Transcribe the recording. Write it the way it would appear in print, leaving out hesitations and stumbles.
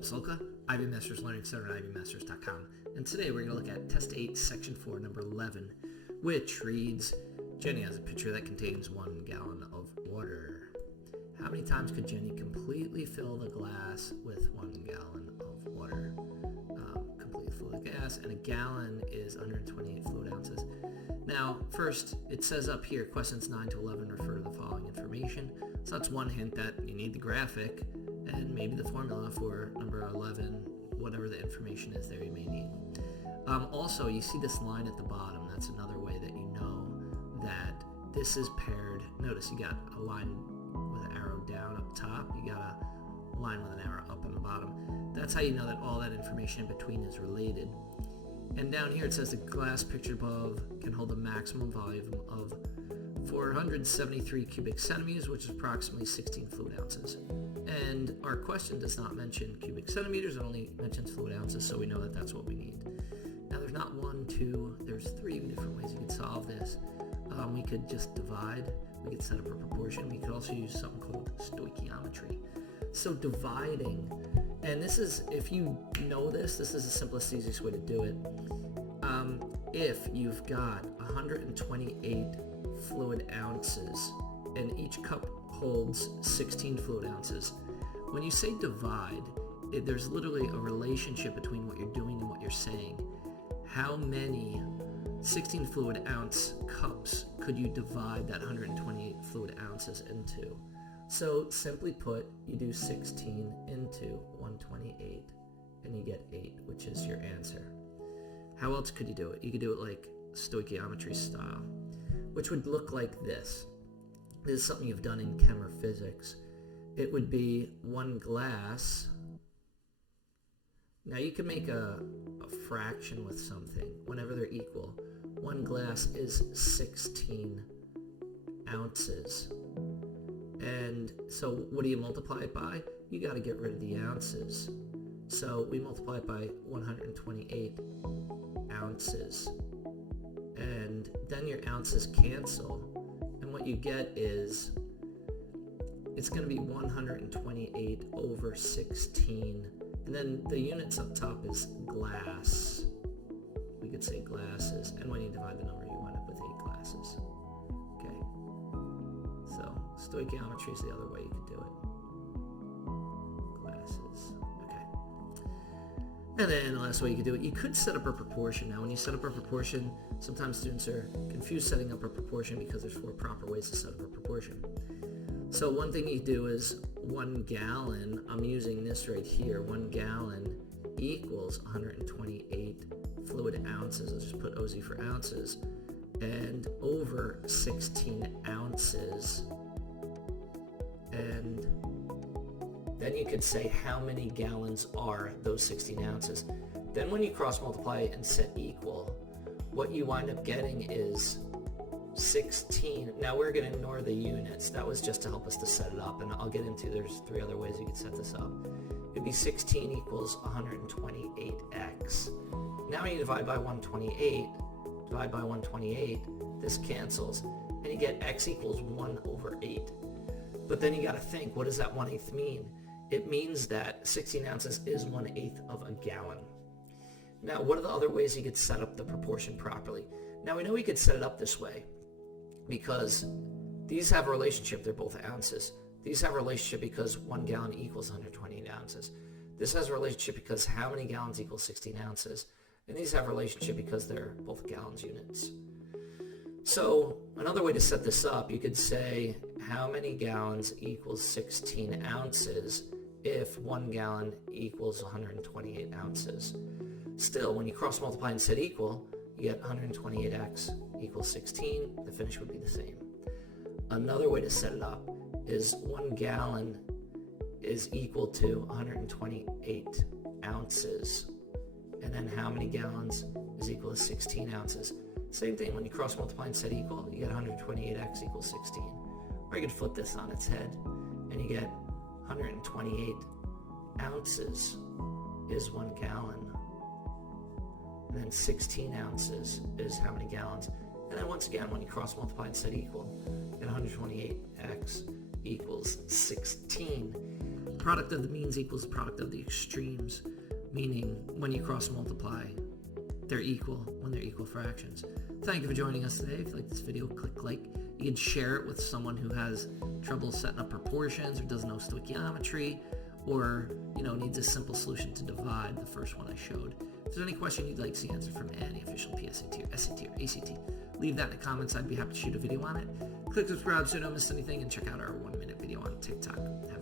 Philip Solka, Ivy Masters Learning Center at ivymasters.com. And today we're going to look at Test 8, Section 4, number 11, which reads, Jenny has a pitcher that contains 1 gallon of water. How many times could Jenny completely fill the glass with 1 gallon of water? Completely fill the gas, and a gallon is 128 fluid ounces. Now, first, it says up here, questions 9 to 11 refer to the following information. So that's one hint that you need the graphic and maybe the formula for number 11, whatever the information is there you may need. Also, you see this line at the bottom. That's another way that you know that this is paired. Notice you got a line with an arrow down up top. You got a line with an arrow up on the bottom. That's how you know that all that information in between is related. And down here it says the glass pictured above can hold a maximum volume of 473 cubic centimeters, which is approximately 16 fluid ounces. And our question does not mention cubic centimeters, it only mentions fluid ounces, so we know that that's what we need. Now there's not 1, 2, there's 3 different ways you could solve this. We could just divide, we could set up a proportion, we could also use something called stoichiometry. So dividing, and this is, if you know this is the simplest, easiest way to do it. If you've got 128 fluid ounces and each cup holds 16 fluid ounces, when you say divide, there's literally a relationship between what you're doing and what you're saying. How many 16 fluid ounce cups could you divide that 128 fluid ounces into? So simply put, you do 16 into 128 and you get 8, which is your answer. How else could you do it? You could do it like stoichiometry style, which would look like this. This is something you've done in chem or physics. It would be 1 glass. Now you can make a fraction with something whenever they're equal. 1 glass is 16 ounces. And so what do you multiply it by? You got to get rid of the ounces. So we multiply it by 128 ounces. And then your ounces cancel. And what you get is, it's going to be 128 over 16. And then the units up top is glass. We could say glasses. And when you divide the number, you wind up with 8 glasses. Okay. So stoichiometry is the other way you could do it. Glasses. Okay. And then the last way you could do it, you could set up a proportion. Now when you set up a proportion, sometimes students are confused setting up a proportion because there's 4 proper ways to set up a proportion. So one thing you do is 1 gallon, I'm using this right here, 1 gallon equals 128 fluid ounces. Let's just put OZ for ounces. And over 16 ounces. And then you could say how many gallons are those 16 ounces. Then when you cross multiply and set equal, what you wind up getting is 16. Now we're going to ignore the units. That was just to help us to set it up, and I'll get into, there's 3 other ways you could set this up. It'd be 16 equals 128x. Now when you divide by 128, this cancels, and you get x equals 1 over 8. But then you got to think, what does that 1/8 mean? It means that 16 ounces is 1/8 of a gallon. Now, what are the other ways you could set up the proportion properly? Now, we know we could set it up this way because these have a relationship. They're both ounces. These have a relationship because 1 gallon equals 128 ounces. This has a relationship because how many gallons equals 16 ounces. And these have a relationship because they're both gallons units. So another way to set this up, you could say how many gallons equals 16 ounces if 1 gallon equals 128 ounces. Still, when you cross multiply and set equal, you get 128x equals 16. The finish would be the same. Another way to set it up is 1 gallon is equal to 128 ounces. And then how many gallons is equal to 16 ounces. Same thing, when you cross multiply and set equal, you get 128x equals 16. Or you could flip this on its head, and you get 128 ounces is 1 gallon. And then 16 ounces is how many gallons. And then once again, when you cross multiply and set equal, you get 128x equals 16. product of the means equals the product of the extremes, meaning when you cross multiply, they're equal when they're equal fractions. Thank you for joining us today. If you like this video, click like. You can share it with someone who has trouble setting up proportions or doesn't know stoichiometry, or needs a simple solution to divide, the first one I showed. If there's any question you'd like to see answered from any official PSAT or SAT or ACT, leave that in the comments. I'd be happy to shoot a video on it. Click subscribe so you don't miss anything, and check out our 1-minute video on TikTok. Have